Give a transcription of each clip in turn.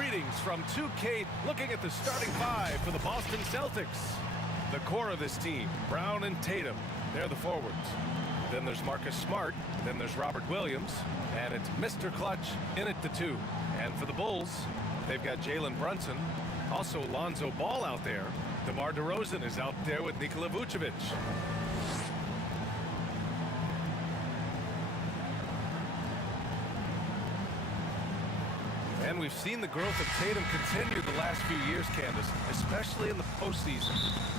Greetings from 2K, looking at the starting five for the Boston Celtics. The core of this team, Brown and Tatum, they're the forwards. Then there's Marcus Smart, then there's Robert Williams, and it's Mr. Clutch in at the 2. And for the Bulls, they've got Jalen Brunson, also Lonzo Ball out there. DeMar DeRozan is out there with Nikola Vucevic. And we've seen the growth of Tatum continue the last few years, Candace, especially in the postseason.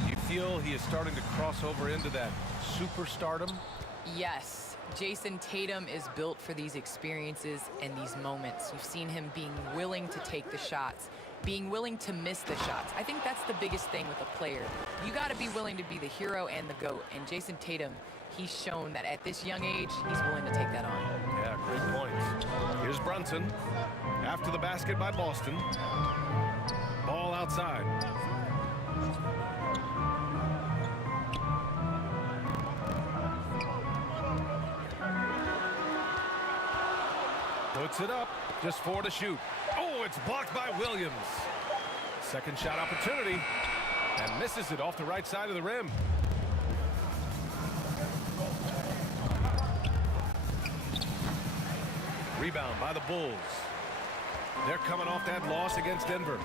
You feel he is starting to cross over into that superstardom? Yes. Jason Tatum is built for these experiences and these moments. You've seen him being willing to take the shots, being willing to miss the shots. I think that's the biggest thing with a player. You got to be willing to be the hero and the GOAT. And Jason Tatum, he's shown that at this young age, he's willing to take that on. Yeah, great point. Here's Brunson. After the basket by Boston. Ball outside. Puts it up. Just 4 to shoot. Oh, it's blocked by Williams. Second shot opportunity. And misses it off the right side of the rim. Rebound by the Bulls. They're coming off that loss against Denver.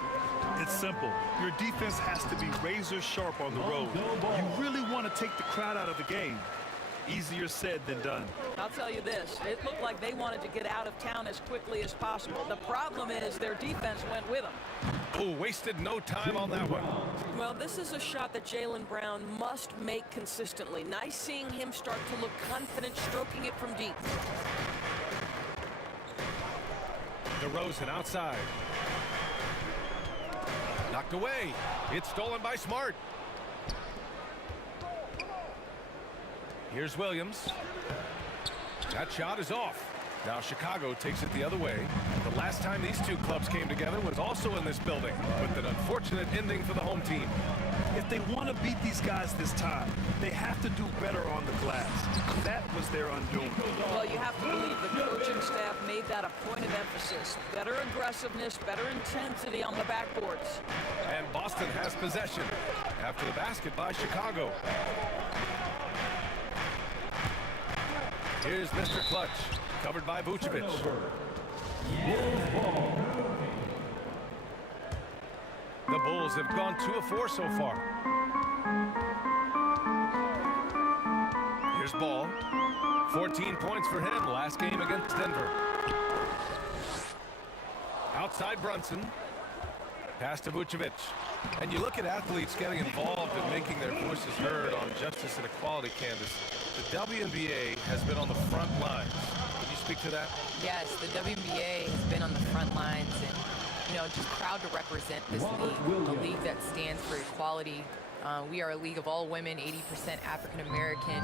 It's simple. Your defense has to be razor sharp on the road. You really want to take the crowd out of the game. Easier said than done. I'll tell you this, it looked like they wanted to get out of town as quickly as possible. The problem is their defense went with them. Oh, wasted no time on that one. Well, this is a shot that Jaylen Brown must make consistently. Nice seeing him start to look confident, stroking it from deep. DeRozan outside. Knocked away. It's stolen by Smart. Here's Williams. That shot is off. Now Chicago takes it the other way. The last time these two clubs came together was also in this building, with an unfortunate ending for the home team. If they want to beat these guys this time, they have to do better on the glass. That was their undoing. Well, you have to believe the coaching staff made that a point of emphasis. Better aggressiveness, better intensity on the backboards. And Boston has possession after the basket by Chicago. Here's Mr. Clutch, covered by Vucevic. The Bulls have gone 2 of 4 so far. Here's Ball. 14 points for him last game against Denver. Outside Brunson. Pass to Vucevic. And you look at athletes getting involved and making their voices heard on justice and equality, Candace. The WNBA has been on the front lines. Can you speak to that? Yes, the WNBA has been on the front lines and, you know, just proud to represent this league, a league that stands for equality. We are a league of all women, 80% African American,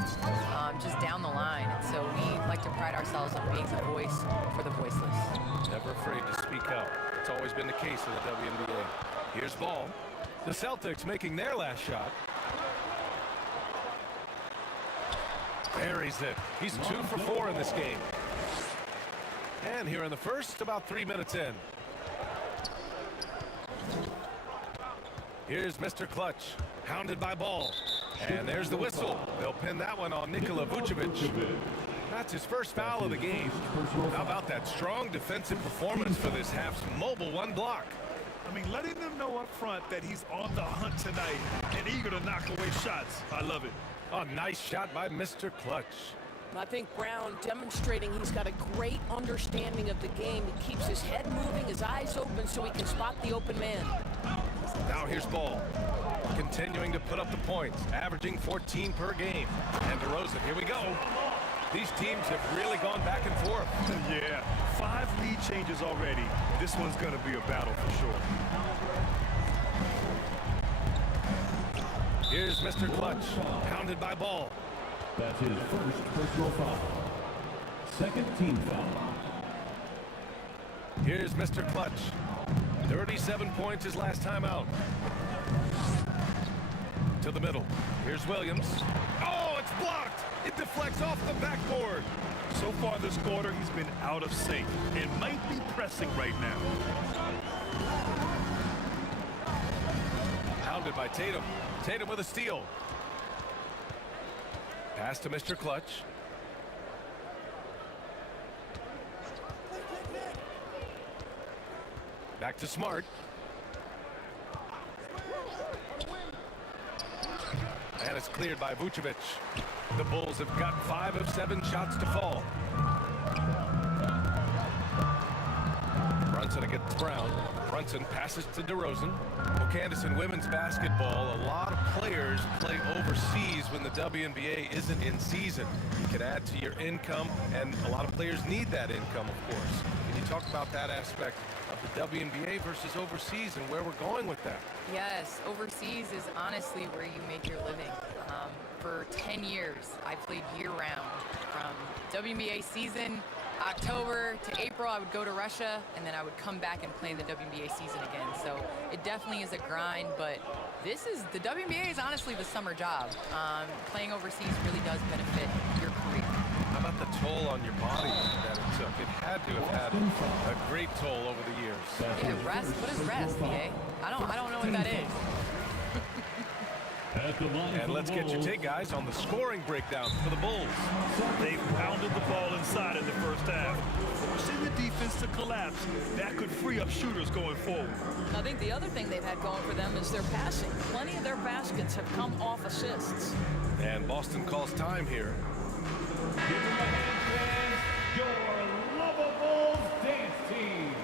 just down the line. And so we like to pride ourselves on being the voice for the voiceless. Never afraid to speak up. It's always been the case in the WNBA. Here's Ball. The Celtics making their last shot. Buries it. He's 2 for 4 in this game. And here in the first, about 3 minutes in. Here's Mr. Clutch, hounded by Ball. And there's the whistle. They'll pin that one on Nikola Vucevic. That's his first foul of the game. How about that strong defensive performance for this half's mobile 1 block? I mean, letting them know up front that he's on the hunt tonight and eager to knock away shots. I love it. A nice shot by Mr. Clutch. I think Brown demonstrating he's got a great understanding of the game. He keeps his head moving, his eyes open so he can spot the open man. Now here's Ball. Continuing to put up the points, averaging 14 per game. And DeRozan, here we go. These teams have really gone back and forth. Yeah, 5 lead changes already. This one's going to be a battle for sure. Here's Mr. Clutch, hounded by Ball. That's his first personal foul. Second team foul. Here's Mr. Clutch. 37 points his last time out. To the middle. Here's Williams. Oh, it's blocked! It deflects off the backboard. So far this quarter, he's been out of sync and might be pressing right now. Gathered by Tatum. Tatum with a steal. Pass to Mr. Clutch. Back to Smart. And it's cleared by Vucevic. The Bulls have got 5 of 7 shots to fall. Brunson against Brown. Brunson passes to DeRozan. Well, Candace, in women's basketball, a lot of players play overseas when the WNBA isn't in season. You can add to your income, and a lot of players need that income, of course. Can you talk about that aspect of the WNBA versus overseas and where we're going with that? Yes, overseas is honestly where you make your living. For 10 years, I played year-round. From WNBA season, October to April, I would go to Russia, and then I would come back and play the WNBA season again. So it definitely is a grind, but the WNBA is honestly the summer job. Playing overseas really does benefit your career. How about the toll on your body that it took? It had to have had a great toll over the years. Yeah, rest. What is rest, BA? I don't know what that is. And let's get your take, guys, on the scoring breakdown for the Bulls. They pounded the ball inside in the first half, forcing the defense to collapse. That could free up shooters going forward. I think the other thing they've had going for them is their passing. Plenty of their baskets have come off assists. And Boston calls time here. Give them a hand, fans, your lovable dance team.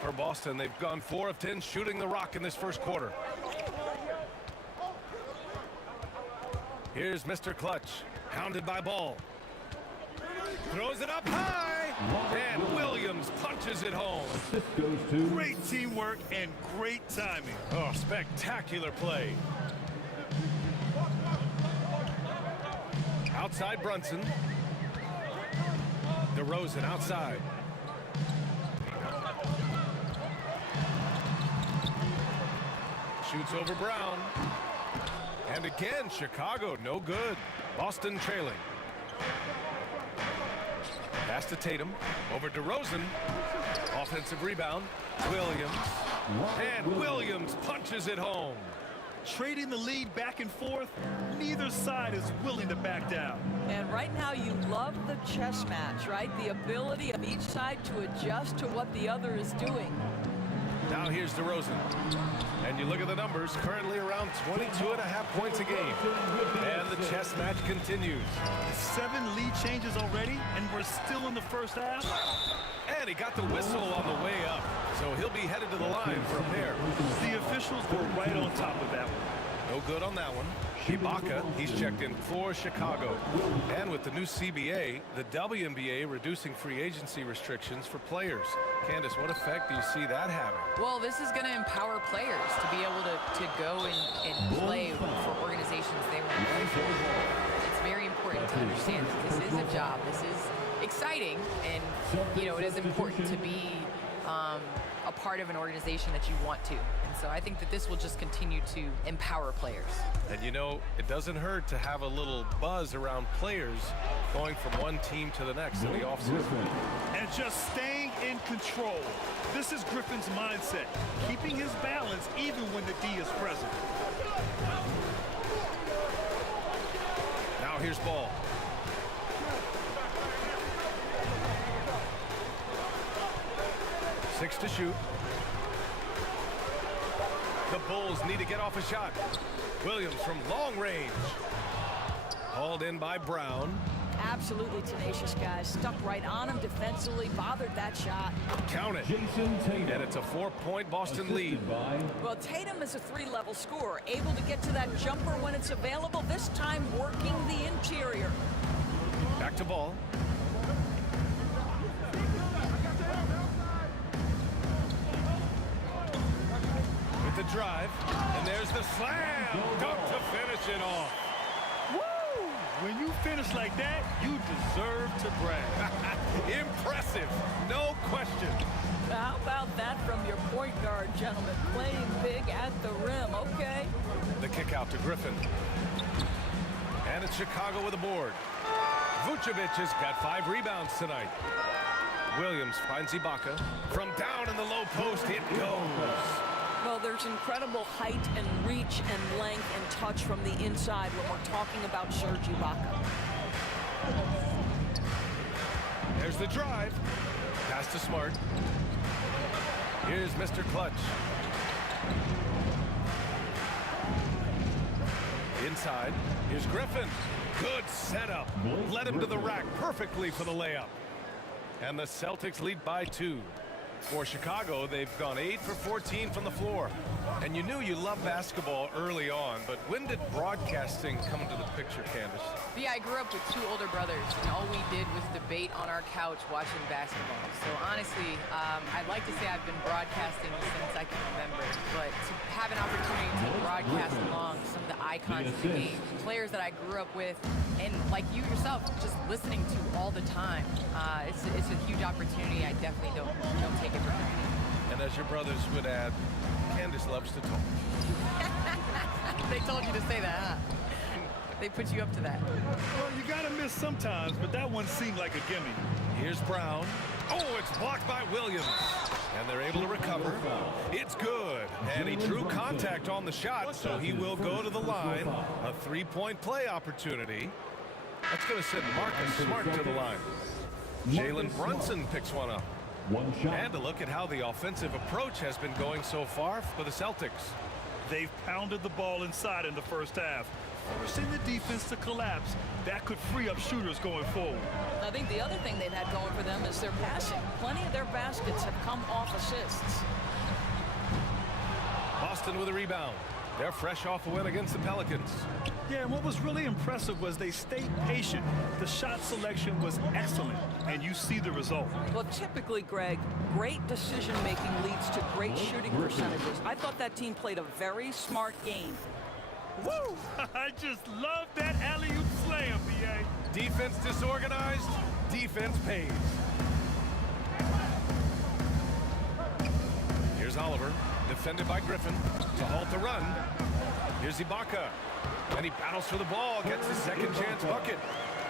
For Boston, they've gone 4 of 10 shooting the rock in this first quarter. Here's Mr. Clutch, hounded by Ball. Throws it up high, and Williams punches it home. This goes to Great teamwork and great timing. Oh, spectacular play. Outside Brunson. DeRozan outside. Shoots over Brown. And again, Chicago, no good. Boston trailing. Pass to Tatum. Over DeRozan. Offensive rebound. Williams. And Williams punches it home. Trading the lead back and forth, neither side is willing to back down. And right now you love the chess match, right? The ability of each side to adjust to what the other is doing. Now here's DeRozan. And you look at the numbers, currently around 22.5 points a game. And the chess match continues. 7 lead changes already, and we're still in the first half. And he got the whistle on the way up. So he'll be headed to the line for a pair. The officials were right on top of that one. No good on that one. Ibaka, he's checked in for Chicago. And with the new CBA, the WNBA reducing free agency restrictions for players. Candace, what effect do you see that having? Well, this is going to empower players to be able to go and play for organizations they want to play for. It's very important to understand that this is a job. This is exciting, and it is important to be a part of an organization that you want to. And so I think that this will just continue to empower players. And it doesn't hurt to have a little buzz around players going from one team to the next in the offseason. And just staying in control. This is Griffin's mindset, keeping his balance even when the D is present. Now here's Ball. Six to shoot. The Bulls need to get off a shot. Williams from long range. Hauled in by Brown. Absolutely tenacious, guys. Stuck right on him defensively, bothered that shot. Count it. Jason Tatum. And it's a 4-point Boston lead. Well, Tatum is a 3-level scorer, able to get to that jumper when it's available, this time working the interior. Back to Ball. With the drive, and there's the slam. Dunk to finish it off. Woo! When you finish like that, you deserve to brag. Impressive, no question. How about that from your point guard, gentlemen? Playing big at the rim, okay? The kick out to Griffin. And it's Chicago with a board. Vucevic has got 5 rebounds tonight. Williams finds Ibaka. From down in the low post, it goes. Well, they're deserves incredible height and reach and length and touch from the inside when we're talking about Serge Ibaka. There's the drive. Pass to Smart. Here's Mr. Clutch. Inside. Here's Griffin. Good setup. Led him to the rack perfectly for the layup. And the Celtics lead by 2. For Chicago, they've gone 8 for 14 from the floor. And you knew you loved basketball early on, but when did broadcasting come into the picture, Candace? Yeah, I grew up with 2 older brothers, and all we did was debate on our couch watching basketball. So honestly, I'd like to say I've been broadcasting since I can remember, but to have an opportunity to broadcast along some of the icons of the game, players that I grew up with, and like you yourself, just listening to all the time, it's a huge opportunity. I definitely don't take it for granted. And as your brothers would add, Candace loves to talk. They told you to say that, huh? They put you up to that. Well, you got to miss sometimes, but that one seemed like a gimme. Here's Brown. Oh, it's blocked by Williams. And they're able to recover. It's good. And he drew contact on the shot, so he will go to the line. A 3-point play opportunity. That's going to send Marcus Smart to the line. Jalen Brunson picks one up. One shot. And a look at how the offensive approach has been going so far for the Celtics. They've pounded the ball inside in the first half, forcing the defense to collapse. That could free up shooters going forward. I think the other thing they've had going for them is their passing. Plenty of their baskets have come off assists. Boston with a rebound. They're fresh off a win against the Pelicans. Yeah, and what was really impressive was they stayed patient. The shot selection was excellent, and you see the result. Well, typically, Greg, great decision-making leads to great shooting percentages. I thought that team played a very smart game. Woo! I just love that alley-oop slam, B.A. Defense disorganized, defense pays. Here's Oliver, defended by Griffin, to halt the run. Here's Ibaka, and he battles for the ball, gets his second chance bucket.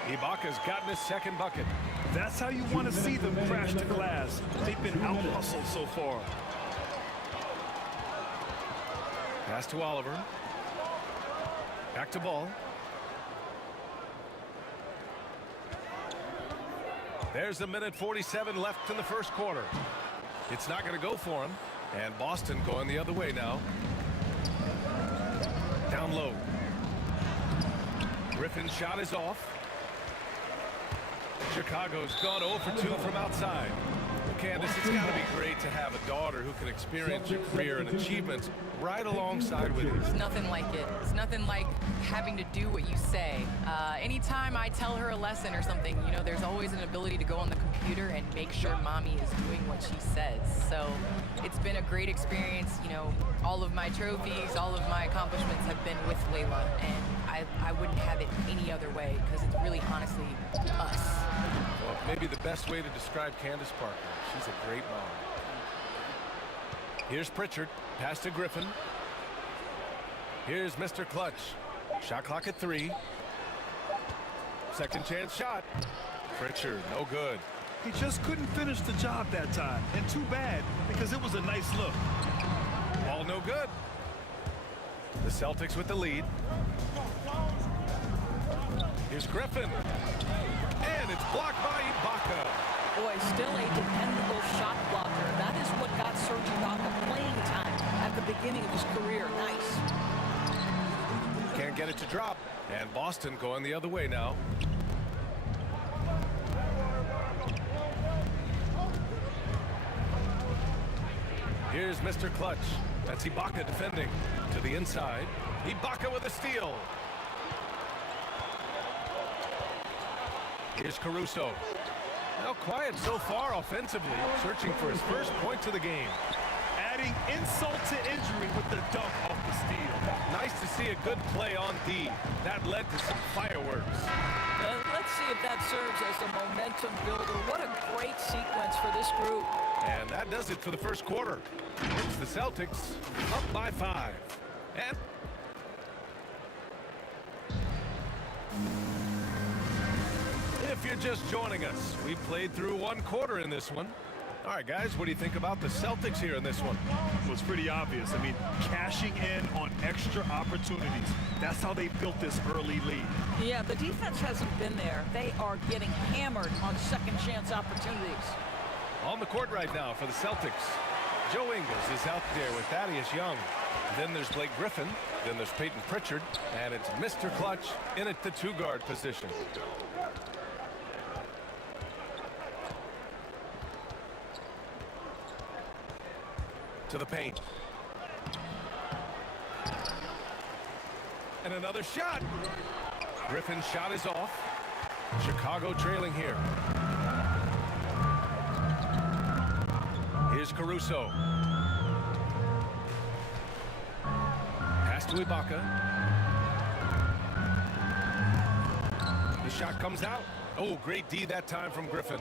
Ibaka's gotten his second bucket. That's how you want to see them crash to glass. They've been out-hustled so far. Pass to Oliver. Back to Ball. There's a minute 47 left in the first quarter. It's not going to go for him. And Boston going the other way now. Down low. Griffin's shot is off. Chicago's gone 0 for 2 from outside. Well, Candace, it's got to be great to have a daughter who can experience your career and achievements right alongside with you. It's nothing like it. It's nothing like having to do what you say. Anytime I tell her a lesson or something, you know, there's always an ability to go on the computer and make sure mommy is doing what she says. So it's been a great experience. You know, all of my trophies, all of my accomplishments have been with Layla, and I wouldn't have it any other way because it's really honestly us. Well, maybe the best way to describe Candace Parker. She's a great mom. Here's Pritchard. Pass to Griffin. Here's Mr. Clutch. Shot clock at 3. Second chance shot. Pritchard, no good. He just couldn't finish the job that time. And too bad, because it was a nice look. Ball no good. The Celtics with the lead. Here's Griffin. And it's blocked by Ibaka. Boy, still a dependable shot blocker. That is what got Serge Ibaka playing time at the beginning of his career. Nice. Can't get it to drop. And Boston going the other way now. Here's Mr. Clutch. That's Ibaka defending to the inside. Ibaka with a steal. Here's Caruso. Now quiet so far offensively, searching for his first points of the game. Adding insult to injury with the dunk off the steal. Nice to see a good play on D. That led to some fireworks. Let's see if that serves as a momentum builder. What a great sequence for this group. And that does it for the first quarter. It's the Celtics up by 5. And if you're just joining us, we played through one quarter in this one. All right, guys, what do you think about the Celtics here in this one? Well, it's pretty obvious. I mean, cashing in on extra opportunities. That's how they built this early lead. Yeah, the defense hasn't been there. They are getting hammered on second chance opportunities. On the court right now for the Celtics, Joe Ingles is out there with Thaddeus Young. Then there's Blake Griffin. Then there's Peyton Pritchard. And it's Mr. Clutch in at the two-guard position. To the paint. And another shot. Griffin's shot is off. Chicago trailing here. Here's Caruso. Pass to Ibaka. The shot comes out. Oh, great D that time from Griffin.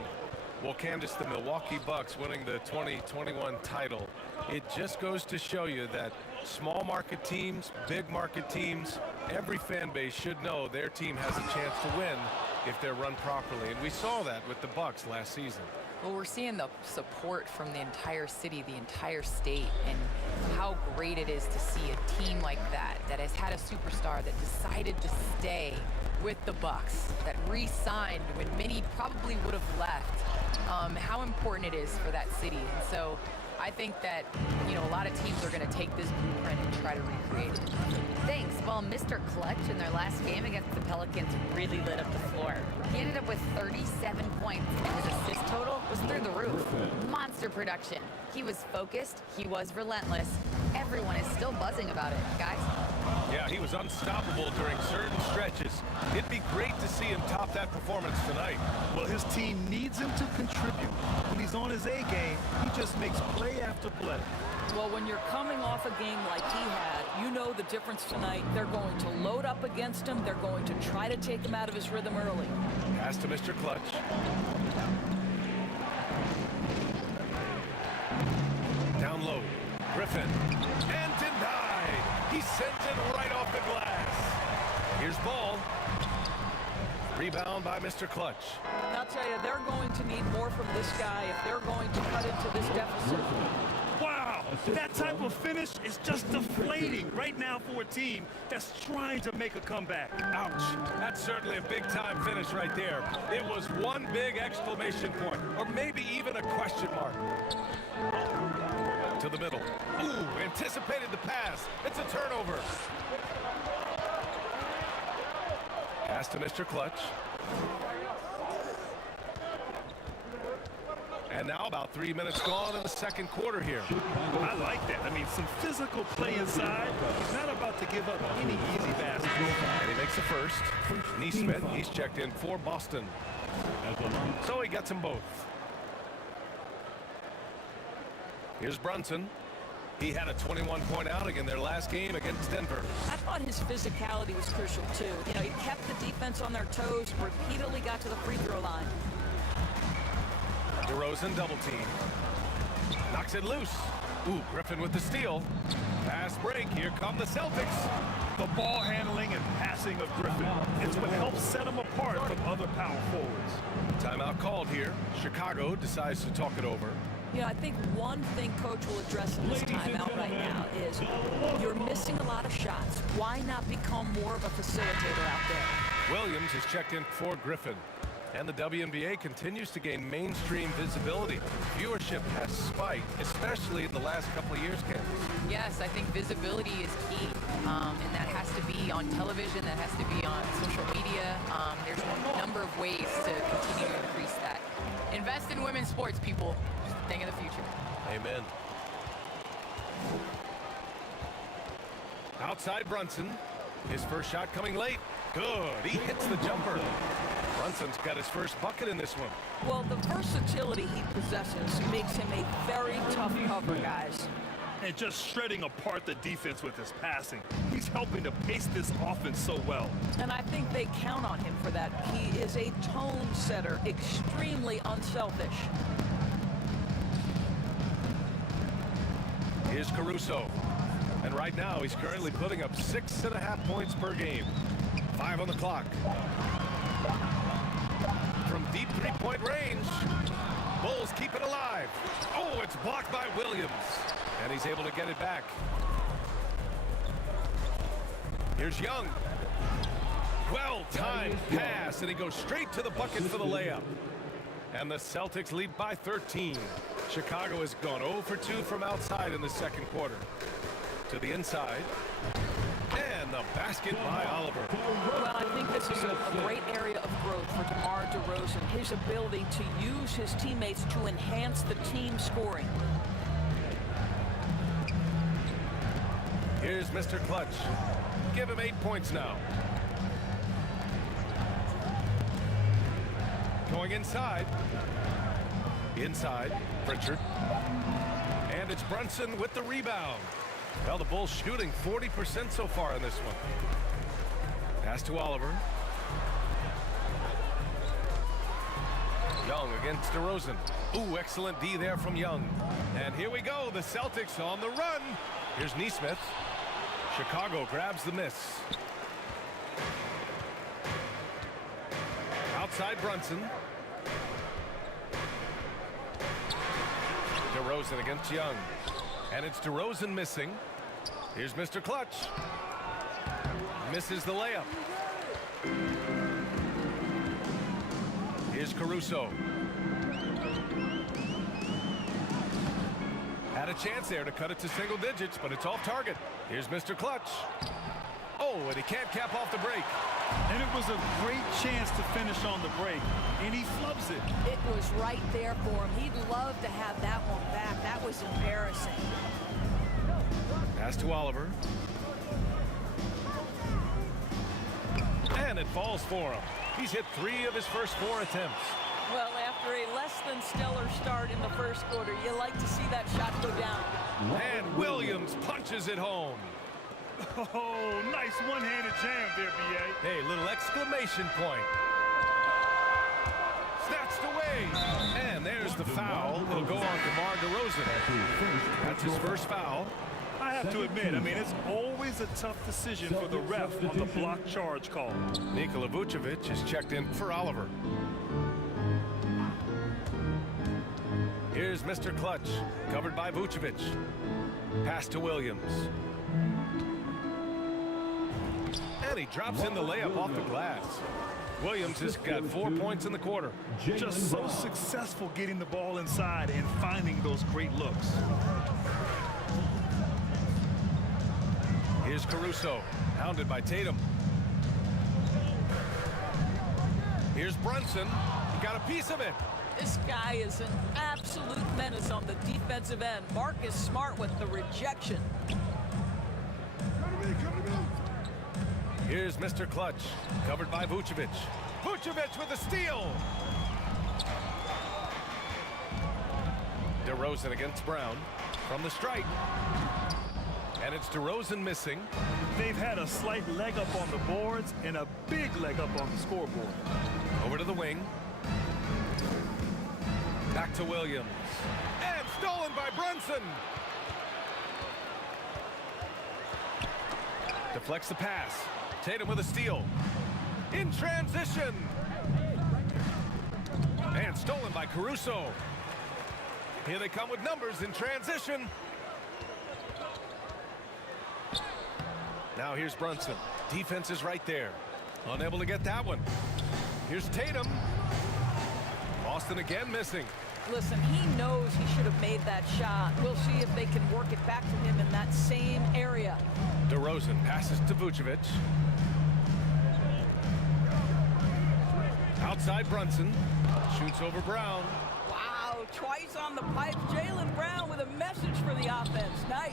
Well, Candace, the Milwaukee Bucks winning the 2021 title. It just goes to show you that small market teams, big market teams, every fan base should know their team has a chance to win if they're run properly. And we saw that with the Bucks last season. Well, we're seeing the support from the entire city, the entire state, and how great it is to see a team like that, that has had a superstar that decided to stay with the Bucks, that re-signed when many probably would have left. How important it is for that city. And so I think that, you know, a lot of teams are going to take this blueprint and try to recreate it. Thanks. Well, Mr. Clutch in their last game against the Pelicans really lit up the floor. He ended up with 37 points, and his assist total was through the roof. Monster production. He was focused. He was relentless. Everyone is still buzzing about it, guys. Yeah, he was unstoppable during certain stretches. It'd be great to see him top that performance tonight. Well, his team needs him to contribute. When he's on his A game, he just makes play after play. Well, when you're coming off a game like he had, you know the difference tonight. They're going to load up against him. They're going to try to take him out of his rhythm early. Pass to Mr. Clutch. Down low. Griffin. And denied. He sends it right off the glass. Here's ball. Rebound by Mr. Clutch. I'll tell you, they're going to need more from this guy if they're going to cut into this deficit. Wow, that type of finish is just deflating right now for a team that's trying to make a comeback. Ouch. That's certainly a big-time finish right there. It was one big exclamation point, or maybe even a question mark. To the middle. Ooh, anticipated the pass. It's a turnover. Pass to Mr. Clutch. And now about 3 minutes gone in the second quarter here. I like that. I mean, some physical play inside. He's not about to give up any easy baskets. And he makes the first. Neesmith, he's checked in for Boston. So he gets them both. Here's Brunson. He had a 21-point outing in their last game against Denver. I thought his physicality was crucial, too. You know, he kept the defense on their toes, repeatedly got to the free throw line. DeRozan double team. Knocks it loose. Ooh, Griffin with the steal. Pass break. Here come the Celtics. The ball handling and passing of Griffin. It's what helps set him apart from other power forwards. Timeout called here. Chicago decides to talk it over. You know, I think one thing Coach will address in this timeout right now is you're missing a lot of shots. Why not become more of a facilitator out there? Williams is checked in for Griffin. And the WNBA continues to gain mainstream visibility. Viewership has spiked, especially in the last couple of years, Candace. Yes, I think visibility is key, and that has to be on television, that has to be on social media. There's a number of ways to continue to increase that. Invest in women's sports, people. Just a thing of the future. Amen. Outside Brunson. His first shot coming late. Good. He hits the jumper. Brunson's got his first bucket in this one. Well, the versatility he possesses makes him a very tough cover, guys. And just shredding apart the defense with his passing. He's helping to pace this offense so well. And I think they count on him for that. He is a tone setter, extremely unselfish. Here's Caruso. And right now, he's currently putting up 6.5 points per game. 5 on the clock. From deep three-point range. Bulls keep it alive. Oh, it's blocked by Williams. And he's able to get it back. Here's Young. Well-timed pass, and he goes straight to the bucket for the layup. And the Celtics lead by 13. Chicago has gone 0 for 2 from outside in the second quarter. To the inside. And the basket by Oliver. Well, I think this is a great area of growth for DeMar DeRozan. His ability to use his teammates to enhance the team scoring. Here's Mr. Clutch. Give him 8 points now. Going inside. Inside, Pritchard. And it's Brunson with the rebound. Well, the Bulls shooting 40% so far in this one. Pass to Oliver. Young against DeRozan. Ooh, excellent D there from Young. And here we go, the Celtics on the run. Here's Nesmith. Chicago grabs the miss. Outside Brunson. DeRozan against Young. And it's DeRozan missing. Here's Mr. Clutch. Misses the layup. Here's Caruso. Had a chance there to cut it to single digits, but it's off target. Here's Mr. Clutch. Oh, and he can't cap off the break. And it was a great chance to finish on the break, and he flubs it. It was right there for him. He'd love to have that one back. That was embarrassing. Pass to Oliver. And it falls for him. He's hit 3 of his first 4 attempts. Well, after a less than stellar start in the first quarter, you like to see that shot go down. And Williams punches it home. Oh, nice one-handed jam there, B.A. Hey, little exclamation point. Snatched away. And there's the foul. It'll go on DeMar DeRozan. That's his first foul. I have to admit, it's always a tough decision for the ref on the block charge call. Nikola Vucevic is checked in for Oliver. Here's Mr. Clutch, covered by Vucevic. Pass to Williams. And he drops in the layup off the glass. Williams has got 4 points in the quarter. Just so successful getting the ball inside and finding those great looks. Here's Caruso, hounded by Tatum. Here's Brunson. He got a piece of it. This guy is an absolute menace on the defensive end. Marcus Smart with the rejection. Here's Mr. Clutch, covered by Vucevic. Vucevic with a steal. DeRozan against Brown from the strike. And it's DeRozan missing. They've had a slight leg up on the boards and a big leg up on the scoreboard. Over to the wing. Back to Williams. And stolen by Brunson. Deflects the pass. Tatum with a steal. In transition. And stolen by Caruso. Here they come with numbers in transition. Now here's Brunson. Defense is right there. Unable to get that one. Here's Tatum. Boston again missing. Listen, he knows he should have made that shot. We'll see if they can work it back to him in that same area. DeRozan passes to Vucevic. Outside Brunson. Shoots over Brown. Wow, twice on the pipe. Jaylen Brown with a message for the offense. Nice.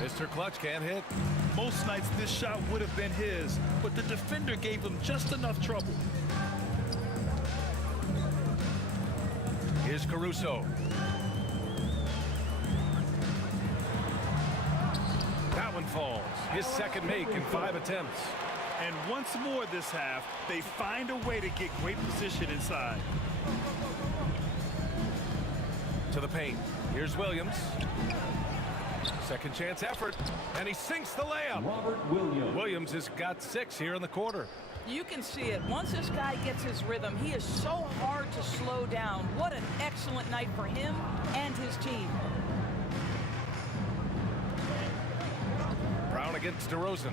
Mr. Clutch can't hit. Most nights this shot would have been his, but the defender gave him just enough trouble. Here's Caruso. That one falls. His second make in 5 attempts. And once more this half, they find a way to get great position inside. To the paint. Here's Williams. Second chance effort. And he sinks the layup. Robert Williams. Williams has got 6 here in the quarter. You can see it. Once this guy gets his rhythm, he is so hard to slow down. What an excellent night for him and his team. Brown against DeRozan.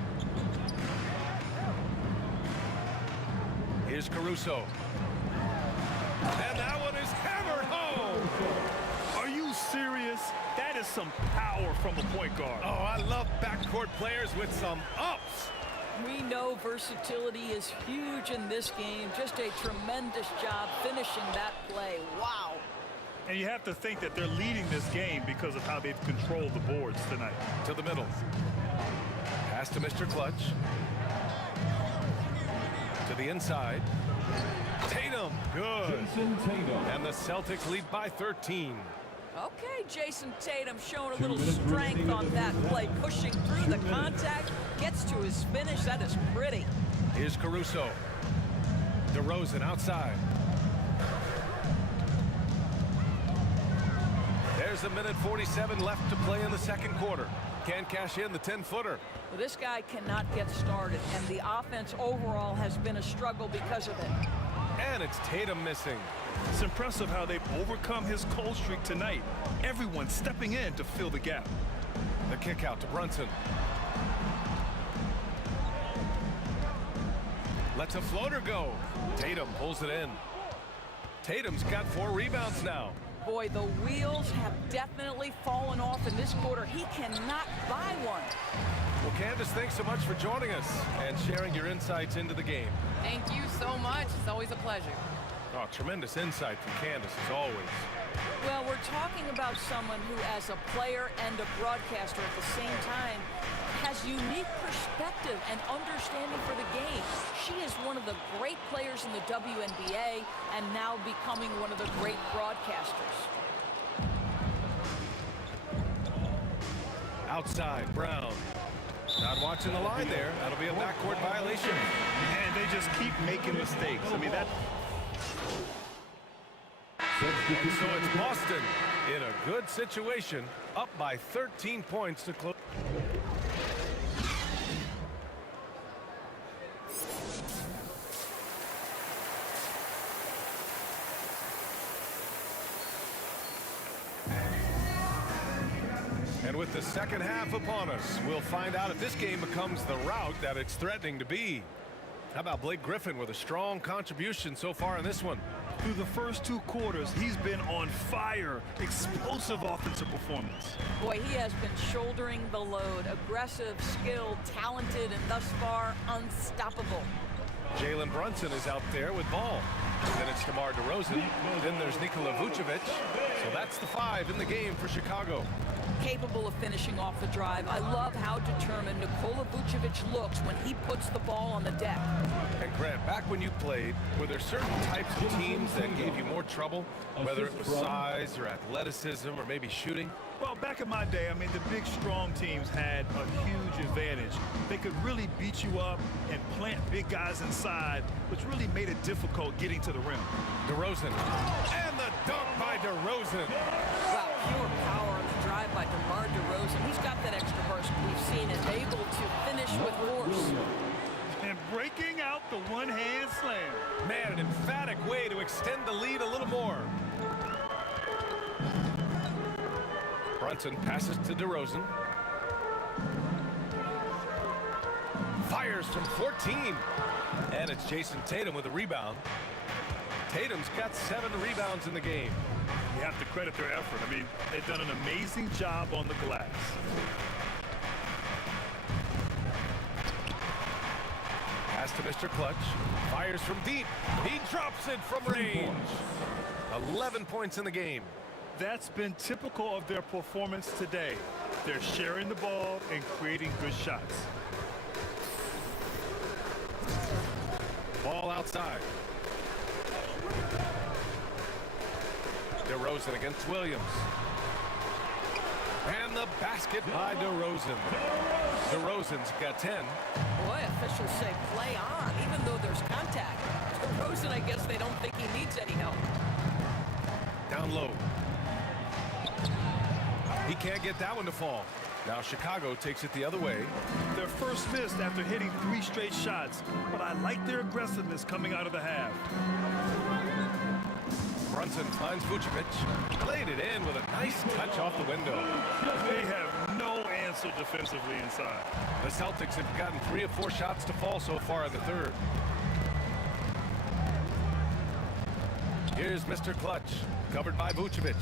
Here's Caruso. And that one is hammered home. Are you serious? That is some power from a point guard. Oh, I love backcourt players with some ups. We know versatility is huge in this game. Just a tremendous job finishing that play. Wow. And you have to think that they're leading this game because of how they've controlled the boards tonight. To the middle. Pass to Mr. Clutch. To the inside. Tatum. Good. Jason Tatum. And the Celtics lead by 13. Okay, Jason Tatum showing a little strength on that play, pushing through the contact, gets to his finish. That is pretty. Here's Caruso. DeRozan outside. There's a minute 47 left to play in the second quarter. Can't cash in the 10-footer. Well, this guy cannot get started, and the offense overall has been a struggle because of it. And it's Tatum missing. It's impressive how they've overcome his cold streak tonight. Everyone stepping in to fill the gap. The kick out to Brunson. Lets a floater go. Tatum pulls it in. Tatum's got 4 rebounds now. Boy, the wheels have definitely fallen off in this quarter. He cannot buy one. Well, Candace, thanks so much for joining us and sharing your insights into the game. Thank you so much. It's always a pleasure. Oh, tremendous insight from Candace, as always. Well, we're talking about someone who, as a player and a broadcaster at the same time, has unique perspective and understanding for the game. She is one of the great players in the WNBA and now becoming one of the great broadcasters. Outside, Brown. Not watching the line there. That'll be a backcourt violation. And they just keep making mistakes. I mean, that... And so it's Boston in a good situation, up by 13 points to close. And with the second half upon us, we'll find out if this game becomes the rout that it's threatening to be. How about Blake Griffin with a strong contribution so far in this one? Through the first 2 quarters, he's been on fire. Explosive offensive performance. Boy, he has been shouldering the load. Aggressive, skilled, talented, and thus far, unstoppable. Jalen Brunson is out there with ball. Then it's DeMar DeRozan. Then there's Nikola Vucevic. So that's the 5 in the game for Chicago. Capable of finishing off the drive. I love how determined Nikola Vucevic looks when he puts the ball on the deck. And Grant, back when you played, were there certain types of teams that gave you more trouble? Whether it was size or athleticism or maybe shooting? Well, back in my day, I mean, the big, strong teams had a huge advantage. They could really beat you up and plant big guys inside, which really made it difficult getting to the rim. DeRozan. And the dunk by DeRozan. Wow, pure power on the drive by DeMar DeRozan. He's got that extra burst we've seen and able to finish with force. And breaking out the one-hand slam. Man, an emphatic way to extend the lead a little more. Brunson passes to DeRozan. Fires from 14. And it's Jason Tatum with a rebound. Tatum's got 7 rebounds in the game. You have to credit their effort. I mean, they've done an amazing job on the glass. Pass to Mr. Clutch. Fires from deep. He drops it from range. 11 points in the game. That's been typical of their performance today. They're sharing the ball and creating good shots. Ball outside. DeRozan against Williams. And the basket by DeRozan. DeRozan's got 10. Boy, officials say play on, even though there's contact. DeRozan, I guess they don't think he needs any help. Down low. He can't get that one to fall. Now Chicago takes it the other way. Their first miss after hitting 3 straight shots, but I like their aggressiveness coming out of the half. Brunson finds Vucevic. Played it in with a nice touch off the window. They have no answer defensively inside. The Celtics have gotten 3 of 4 shots to fall so far in the third. Here's Mr. Clutch, covered by Vucevic.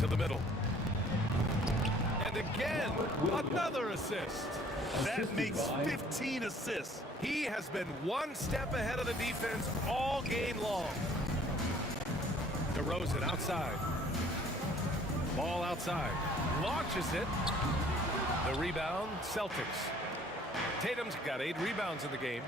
To the middle. And again, another assist. That makes 15 assists. He has been one step ahead of the defense all game long. DeRozan outside. Ball outside. Launches it. The rebound, Celtics. Tatum's got 8 rebounds in the game.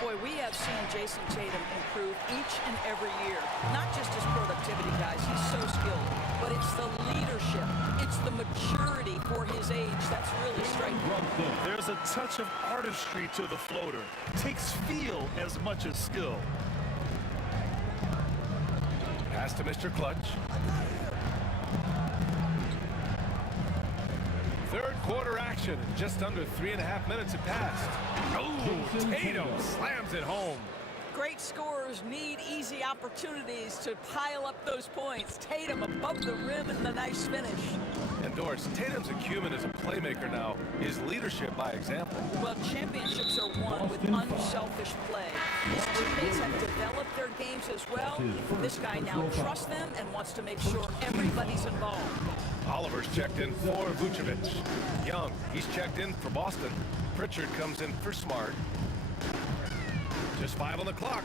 Boy, we have seen Jason Tatum improve each and every year. Not just his productivity, guys. He's so skilled. But it's the leadership. It's the maturity for his age that's really striking. There's a touch of artistry to the floater. Takes feel as much as skill. Pass to Mr. Clutch. Third quarter action. Just under 3.5 minutes have passed. Oh, Tatum slams it home. Great scorers need easy opportunities to pile up those points. Tatum above the rim and the nice finish. And Doris, Tatum's acumen as a playmaker now is leadership by example. Well, championships are won with unselfish play. His teammates have developed their games as well. This guy now trusts them and wants to make sure everybody's involved. Oliver's checked in for Vucevic. Young, he's checked in for Boston. Pritchard comes in for Smart. Just 5 on the clock.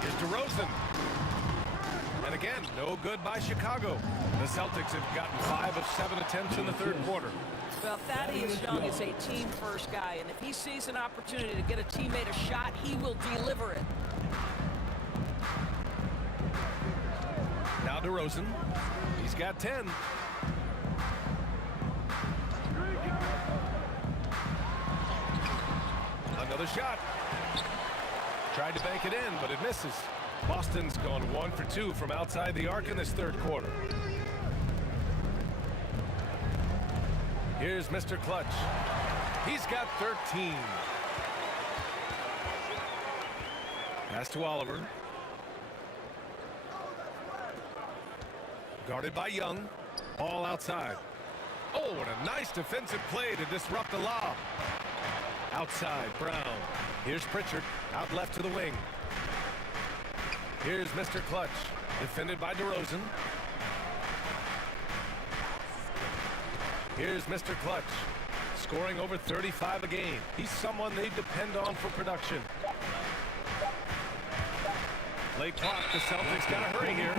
Here's DeRozan. And again, no good by Chicago. The Celtics have gotten 5 of 7 attempts in the third quarter. Well, Thaddeus Young is a team-first guy, and if he sees an opportunity to get a teammate a shot, he will deliver it. Now DeRozan. He's got 10. Another shot. Tried to bank it in, but it misses. Boston's gone 1 for 2 from outside the arc in this third quarter. Here's Mr. Clutch. He's got 13. Pass to Oliver. Guarded by Young. All outside. Oh, what a nice defensive play to disrupt the lob. Outside, Brown. Here's Pritchard, out left to the wing. Here's Mr. Clutch, defended by DeRozan. Here's Mr. Clutch, scoring over 35 a game. He's someone they depend on for production. Late clock, the Celtics got to hurry here.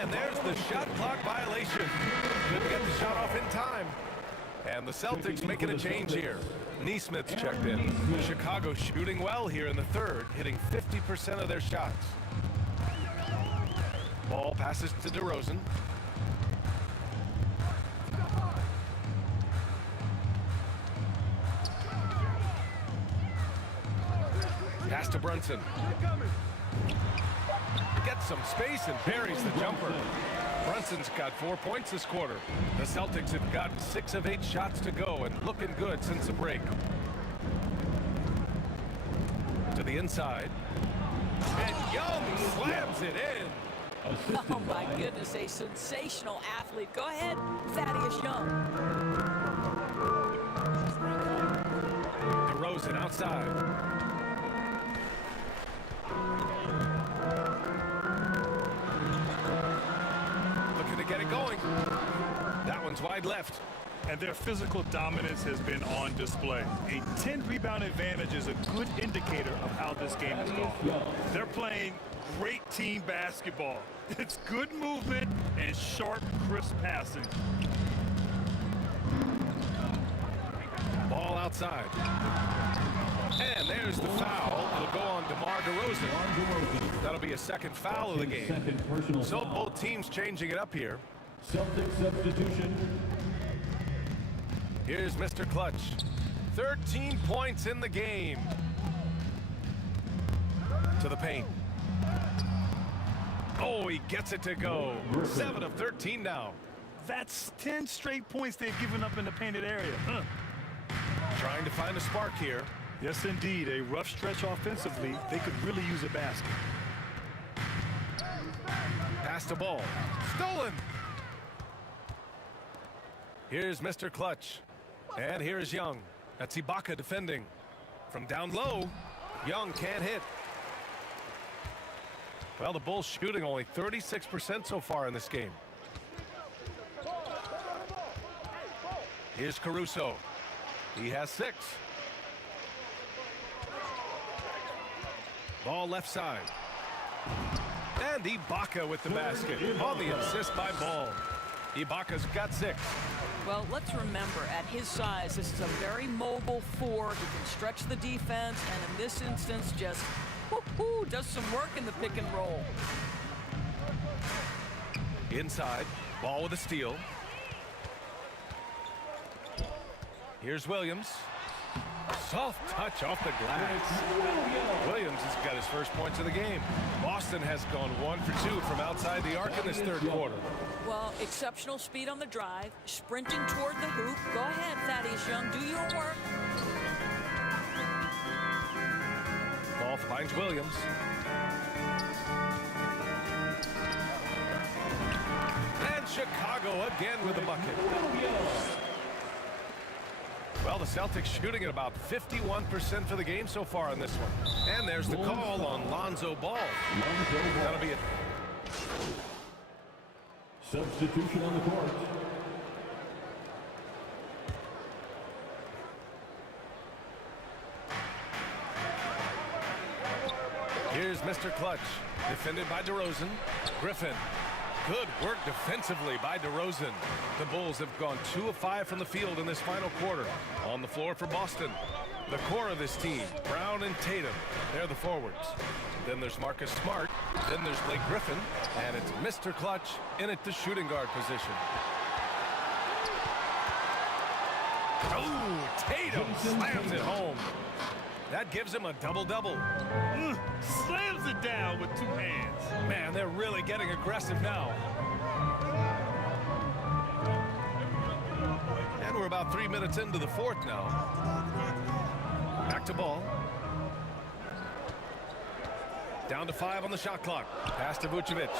And there's the shot clock violation. Couldn't get the shot off in time. And the Celtics making a change here. Neesmith's checked in. Chicago shooting well here in the third, hitting 50% of their shots. Ball passes to DeRozan. Pass to Brunson. Gets some space and buries the jumper. Brunson's got 4 points this quarter. The Celtics have gotten 6 of 8 shots to go and looking good since the break. To the inside. And Young slams it in. Oh, my goodness, a sensational athlete. Go ahead, Thaddeus Young. DeRozan outside. Get it going. That one's wide left. And their physical dominance has been on display. A 10-rebound advantage is a good indicator of how this game has gone. They're playing great team basketball. It's good movement and sharp, crisp passing. Ball outside. And there's the foul. It'll go on DeMar DeRozan. That'll be a second foul of the game. So both teams changing it up here. Celtic substitution. Here's Mr. Clutch. 13 points in the game. To the paint. Oh, he gets it to go. 7 of 13 now. That's 10 straight points they've given up in the painted area. Trying to find a spark here. Yes, indeed. A rough stretch offensively. They could really use a basket. Pass the ball. Stolen. Here's Mr. Clutch. And here's Young. That's Ibaka defending. From down low, Young can't hit. Well, the Bulls shooting only 36% so far in this game. Here's Caruso. He has 6. Ball left side. And Ibaka with the basket on the assist by Ball. Ibaka's got 6. Well, let's remember, at his size, this is a very mobile 4. He can stretch the defense, and in this instance, just does some work in the pick and roll. Inside, Ball with a steal. Here's Williams. Soft touch off the glass. Williams has got his first points of the game. Boston has gone 1 for 2 from outside the arc in this third quarter. Well, exceptional speed on the drive, sprinting toward the hoop. Go ahead, Thaddeus Young, do your work. Ball finds Williams. And Chicago again with the bucket. Well, the Celtics shooting at about 51% for the game so far in this one. And there's the call on Lonzo Ball. That'll be it. Substitution on the court. Here's Mr. Clutch, defended by DeRozan. Griffin. Good work defensively by DeRozan. The Bulls have gone 2 of 5 from the field in this final quarter. On the floor for Boston. The core of this team, Brown and Tatum. They're the forwards. Then there's Marcus Smart. Then there's Blake Griffin. And it's Mr. Clutch in at the shooting guard position. Oh, Tatum slams it home. That gives him a double-double. Slams it down with 2 hands. Man, they're really getting aggressive now. And we're about 3 minutes into the fourth now. Back to Ball. Down to 5 on the shot clock. Pass to Vucevic.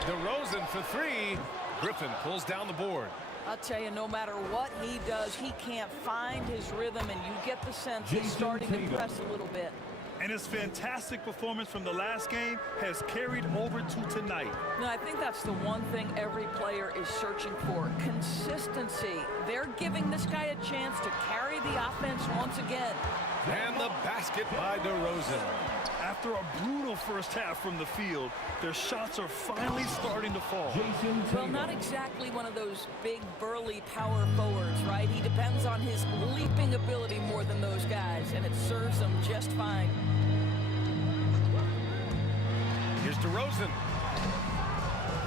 DeRozan for 3. Griffin pulls down the board. I'll tell you, no matter what he does, he can't find his rhythm, and you get the sense he's starting to press a little bit. And his fantastic performance from the last game has carried over to tonight. No, I think that's the one thing every player is searching for, consistency. They're giving this guy a chance to carry the offense once again. And the basket by DeRozan. After a brutal first half from the field, their shots are finally starting to fall. Well, not exactly one of those big, burly power forwards, right? He depends on his leaping ability more than those guys, and it serves him just fine. Here's DeRozan.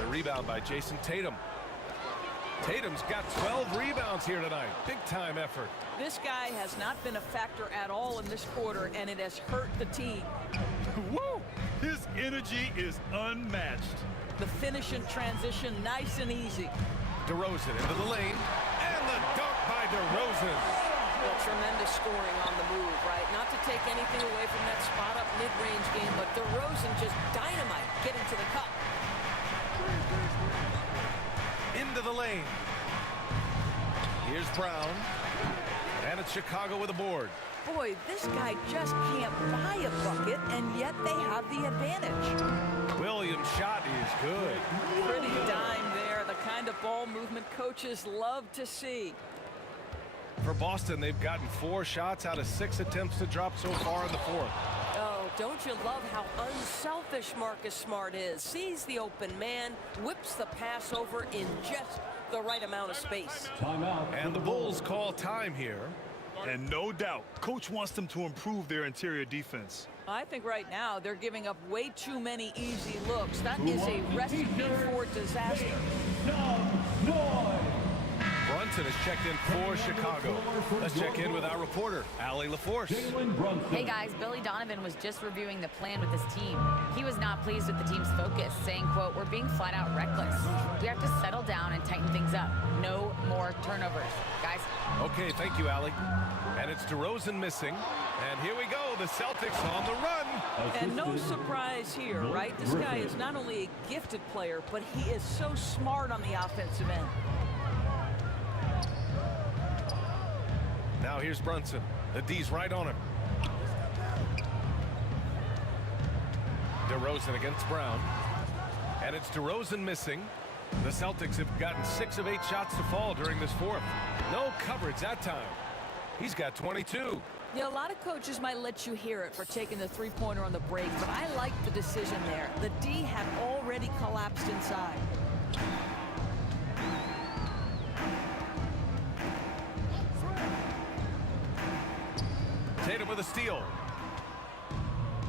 The rebound by Jason Tatum. Tatum's got 12 rebounds here tonight. Big-time effort. This guy has not been a factor at all in this quarter, and it has hurt the team. Woo! His energy is unmatched. The finish in transition, nice and easy. DeRozan into the lane, and the dunk by DeRozan. Well, tremendous scoring on the move, right? Not to take anything away from that spot-up mid-range game, but DeRozan just dynamite getting to the cup. Into the lane. Here's Brown. And it's Chicago with a board. Boy, this guy just can't buy a bucket, and yet they have the advantage. Williams' shot is good. Pretty dime there, the kind of ball movement coaches love to see. For Boston, they've gotten 4 shots out of 6 attempts to drop so far in the fourth. Oh, don't you love how unselfish Marcus Smart is? Sees the open man, whips the pass over in just the right amount of space. Timeout. And the Bulls call time here. And no doubt, coach wants them to improve their interior defense. I think right now they're giving up way too many easy looks. That is a recipe for disaster. Front Brunson has checked in for Chicago. Let's check in with our reporter, Allie LaForce. Hey guys, Billy Donovan was just reviewing the plan with his team. He was not pleased with the team's focus, saying, quote, "We're being flat out reckless. We have to settle down and tighten things up. No more turnovers." Guys. Okay, thank you, Allie. And it's DeRozan missing. And here we go, the Celtics on the run. And no surprise here, right? This guy is not only a gifted player, but he is so smart on the offensive end. Now here's Brunson. The D's right on him. DeRozan against Brown. And it's DeRozan missing. The Celtics have gotten 6 of 8 shots to fall during this fourth. No coverage that time. He's got 22. Yeah, a lot of coaches might let you hear it for taking the three-pointer on the break, but I like the decision there. The D had already collapsed inside. Tatum with a steal.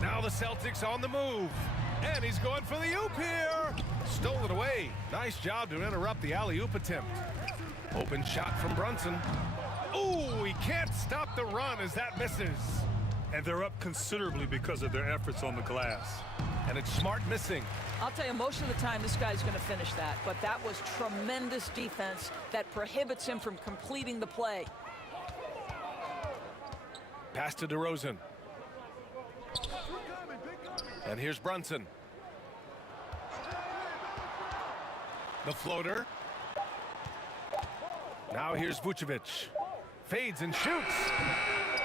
Now the Celtics on the move. And he's going for the oop here. Stole it away. Nice job to interrupt the alley-oop attempt. Open shot from Brunson. Ooh, he can't stop the run as that misses. And they're up considerably because of their efforts on the glass. And it's Smart missing. I'll tell you, most of the time this guy's going to finish that, but that was tremendous defense that prohibits him from completing the play. Pass to DeRozan. And here's Brunson. The floater. Now here's Vucevic. Fades and shoots.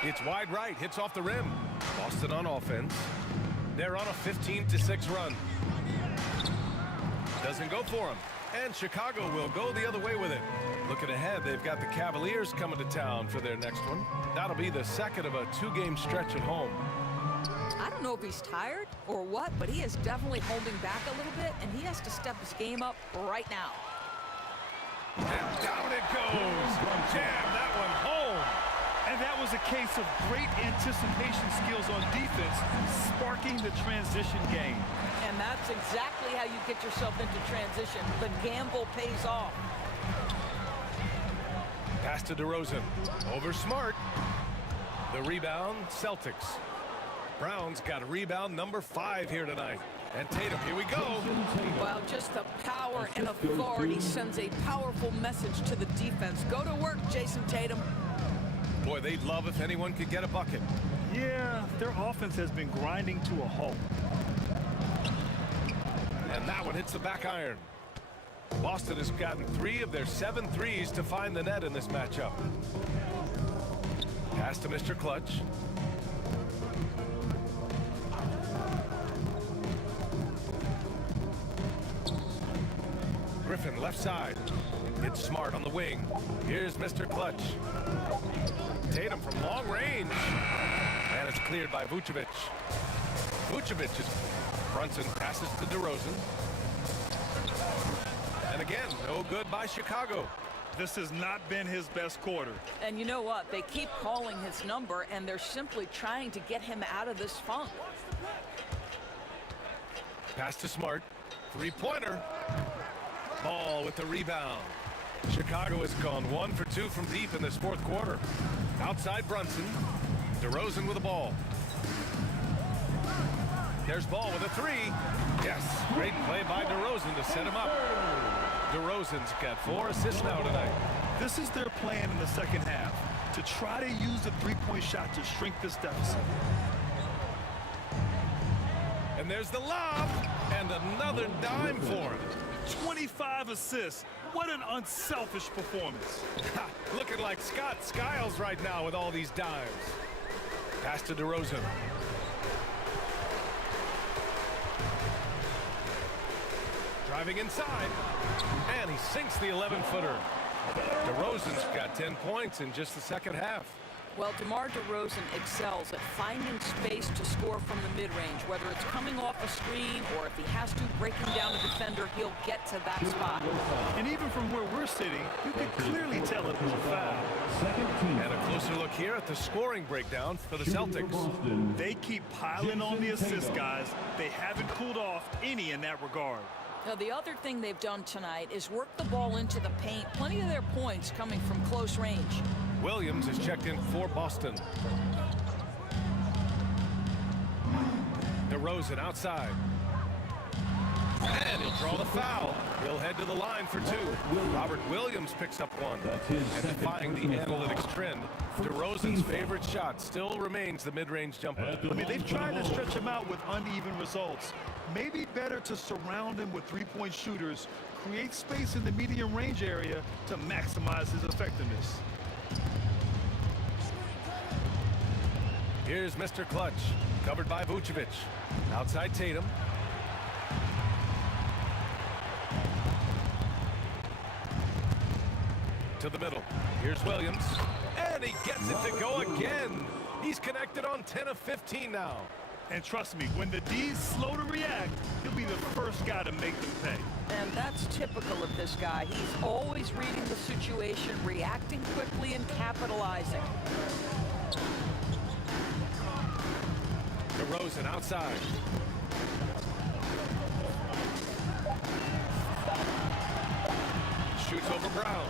It's wide right, hits off the rim. Boston on offense. They're on a 15-6 run. Doesn't go for him. And Chicago will go the other way with it. Looking ahead, they've got the Cavaliers coming to town for their next one. That'll be the second of a 2-game stretch at home. I don't know if he's tired or what, but he is definitely holding back a little bit, and he has to step his game up right now. And down it goes. Jam that one home. And that was a case of great anticipation skills on defense, sparking the transition game. And that's exactly how you get yourself into transition. The gamble pays off. Pass to DeRozan. Over Smart. The rebound, Celtics. Brown's got a rebound number 5 here tonight. And Tatum, here we go. Well, just the power and authority sends a powerful message to the defense. Go to work, Jason Tatum. Boy, they'd love if anyone could get a bucket. Yeah, their offense has been grinding to a halt. And that one hits the back iron. Boston has gotten 3 of their 7 threes to find the net in this matchup. Pass to Mr. Clutch. Griffin left side. It's Smart on the wing. Here's Mr. Clutch. Tatum from long range. And it's cleared by Vucevic. Vucevic is... Brunson passes to DeRozan. And again, no good by Chicago. This has not been his best quarter. And you know what? They keep calling his number, and they're simply trying to get him out of this funk. Pass to Smart. 3-pointer. Ball with the rebound. Chicago has gone 1 for 2 from deep in this fourth quarter. Outside Brunson. DeRozan with the ball. There's Ball with a 3. Yes, great play by DeRozan to set him up. DeRozan's got 4 assists now tonight. This is their plan in the second half, to try to use the three-point shot to shrink this deficit. And there's the lob, and another dime for him. 25 assists. What an unselfish performance. Looking like Scott Skiles right now with all these dimes. Pass to DeRozan. Driving inside, and he sinks the 11-footer. DeRozan's got 10 points in just the second half. Well, DeMar DeRozan excels at finding space to score from the mid-range. Whether it's coming off a screen or if he has to breaking down a defender, he'll get to that spot. And even from where we're sitting, you can clearly tell it was a foul. And a closer look here at the scoring breakdown for the Celtics. They keep piling on the assist, guys. They haven't cooled off any in that regard. Now, the other thing they've done tonight is work the ball into the paint. Plenty of their points coming from close range. Williams is checked in for Boston. DeRozan outside. And he'll draw the foul. He'll head to the line for two. Robert Williams picks up one. And defying the analytics trend, DeRozan's favorite shot still remains the mid-range jumper. I mean, they've tried to stretch him out with uneven results. Maybe better to surround him with three-point shooters, create space in the medium range area to maximize his effectiveness. Here's Mr. Clutch, covered by Vucevic. Outside Tatum. To the middle. Here's Williams. And he gets it to go again. He's connected on 10 of 15 now. And trust me, when the D's slow to react, he'll be the first guy to make them pay. And that's typical of this guy. He's always reading the situation, reacting quickly, and capitalizing. DeRozan outside. Shoots over Brown.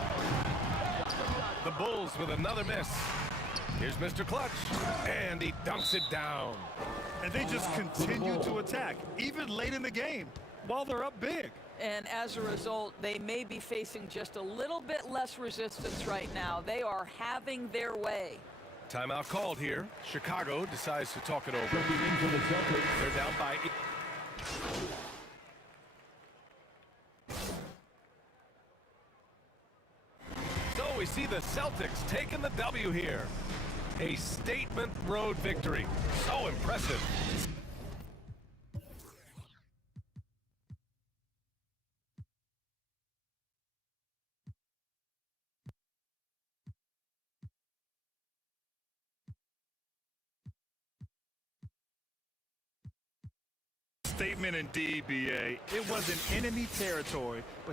The Bulls with another miss. Here's Mr. Clutch. And he dunks it down. And they just continue to attack, even late in the game, while they're up big. And as a result, they may be facing just a little bit less resistance right now. They are having their way. Timeout called here. Chicago decides to talk it over. They're down by 8. So we see the Celtics taking the W here. A statement road victory. So impressive. Statement indeed, BA. It was in enemy territory, but